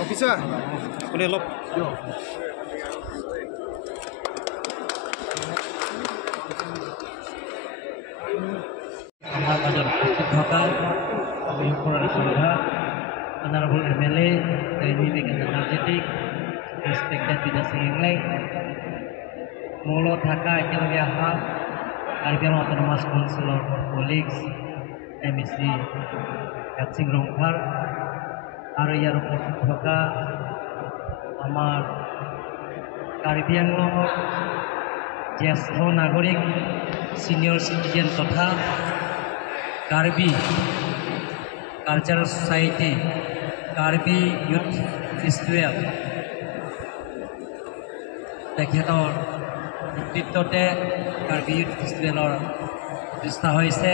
Officer, boleh lop. Honorable MLA, Scientific and Energetic, respected Peter Singley, Molo Thaka, Kelgaha, Caribbean Autonomous Council of Colleagues, MEC, Katsing Rongkar, Arya Thaka, Amar, Caribbean Law, Jesho Nagorik, Senior Citizen Totha, Caribbean Cultural Society, Caribbean Youth Festival, তেখেতৰ নেতৃত্বতে Karbi youth ফেষ্টিভেলৰ প্ৰতিষ্ঠা হৈছে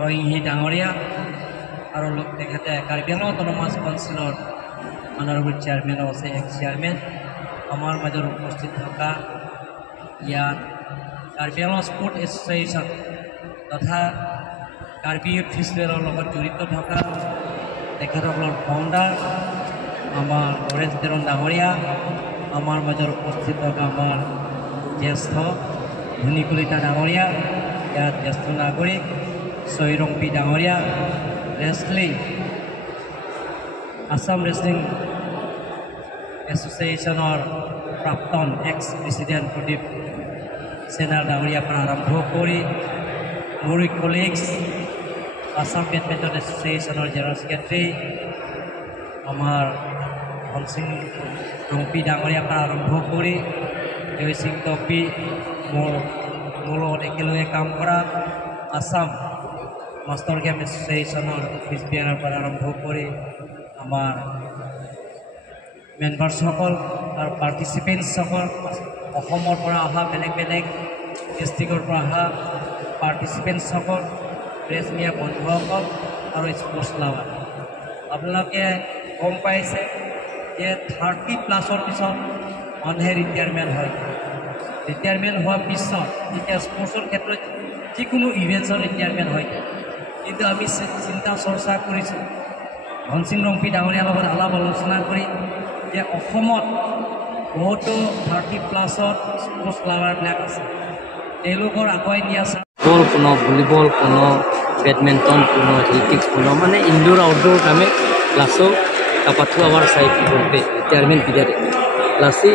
ৰয়িংহী ডাঙৰীয়া আৰু তেখেতে Karbi Anglong autonomous কাউন্সিলৰ honourable chairman আছে x chairman আমাৰ মাজত উপস্থিত থকা ইয়াত কাৰ্বিআংলং স্পৰ্ট এছ'চিয়েশ্যন তথা কাৰ্বি ইউথ ফেষ্টিভেলৰ লগত জড়িত থকা তেখেতসকলৰ ফাউণ্ডাৰ আমাৰ নৰেশ দেৰণ ডাঙৰীয়া আমাৰ মাজত উপস্থিত থকা আমাৰ জ্যেষ্ঠ ধনী কলিতা ডাঙৰীয়া ইয়াত জ্যেষ্ঠ নাগৰিক চৈৰং পি ডাঙৰীয়া ৰেছলিং আসাম ৰেছলিং এছ'চিয়েশ্যনৰ প্ৰাক্তন এক্স প্ৰেছিডেণ্ট প্ৰদীপ সেনাৰ ডাঙৰীয়াৰ পৰা আৰম্ভ কৰি মোৰ কলিগছ আসাম বেডমিণ্টন এছ'চিয়েশ্যনৰ জেনেৰেল ছেক্ৰেটাৰী আমাৰ ধনসিং ৰংপি ডাঙৰীয়াৰ পৰা আৰম্ভ কৰি জয়সিং টপি মোৰ লগত একেলগে কাম কৰা আসাম মাষ্টাৰ গেম এছ'চিয়েশ্যনৰ অফিচ বিয়াৰৰ পৰা আৰম্ভ কৰি আমাৰ মেম্বাৰ্ছসকল আৰু পাৰ্টিচিপেণ্টছসকল অসমৰ পৰা অহা বেলেগ বেলেগ ডিষ্ট্ৰিক্টৰ পৰা অহা পাৰ্টিচিপেণ্টছসকল প্ৰেছ মিডিয়া বন্ধুসকল আৰু স্পৰ্টছ লাভাৰ আপোনালোকে গম পাইছে যে 30+ পিছত মানুহে ৰিটায়াৰমেণ্ট হয় ৰিটায়াৰমেণ্ট হোৱাৰ পিছত এতিয়া স্পৰ্টছৰ ক্ষেত্ৰত যিকোনো ইভেণ্টছৰ ৰিটায়াৰমেণ্ট হয় কিন্তু আমি চিন্তা চৰ্চা কৰিছোঁ ধনসিং ৰংপি ডাঙৰীয়াৰ লগত আলাপ আলোচনা কৰি যে অসমত বহুতো 30+ স্পৰ্টছ লাভাৰবিলাক আছে তেওঁলোকৰ আগুৱাই নিয়া বল কোনো ভলিবল কোনো বেডমিণ্টন কোনো এথলেটিক্স কোনো মানে ইনডোৰ আউটডোৰ কামে ক্লাছো কাপাথু আৱাৰ চাই কি বলবে রিটায়ারমেন্ট পিরিয়ড লাসি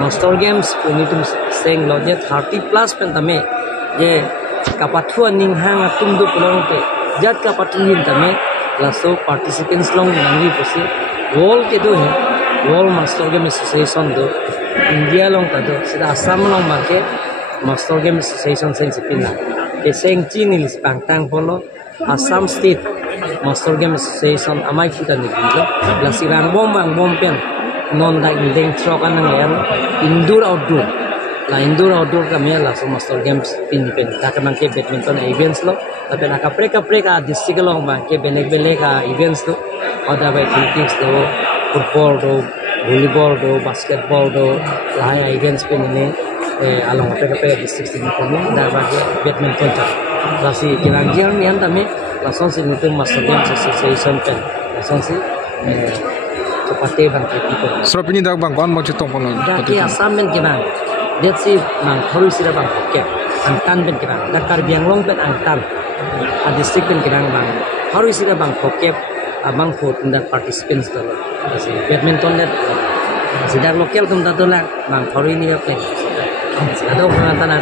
মাস্টার গেমস পুনিতুম সেং লো যে 30+ পেন তামে যে কাপাথু নিংহাং তুমদু পুলংতে জাত কাপাথু নিন তামে লাসো পার্টিসিপেন্টস লং নাঙ্গি পসি ওয়াল के दो है ওয়াল মাস্টার গেম এসোসিয়েশন দো ইন্ডিয়া লং তা দো সেটা আসাম লং মাকে মাস্টার গেম এসোসিয়েশন সেং সিপিনা के सें चीनी पांगतांग पलो Assam state master game association आमाय kita nigilo lasirang bom pen non da indeng trokan nang indoor outdoor kami la so master games pin ta ka ke badminton events lo tapi na kapre ka district lo bang ke belek events lo oda by athletics do football do volleyball do basketball do lai events pin ne along kapre district ni kono da ba badminton ta lasi kirang nian tami langsung si meeting master games association pen langsung si cepatnya bang kita. Serap ini dah bang kawan mau cetong kono. Dah ki asam ben kirang, dia si bang harus sih bang oke, angtan ben kirang, dah Karbianglong ben angtan, district ben kirang bang harus sih bang oke, abang food dan participants tu, si badminton net, si dah lokal tum dah tu lah bang hari ini oke, si ada orang tanah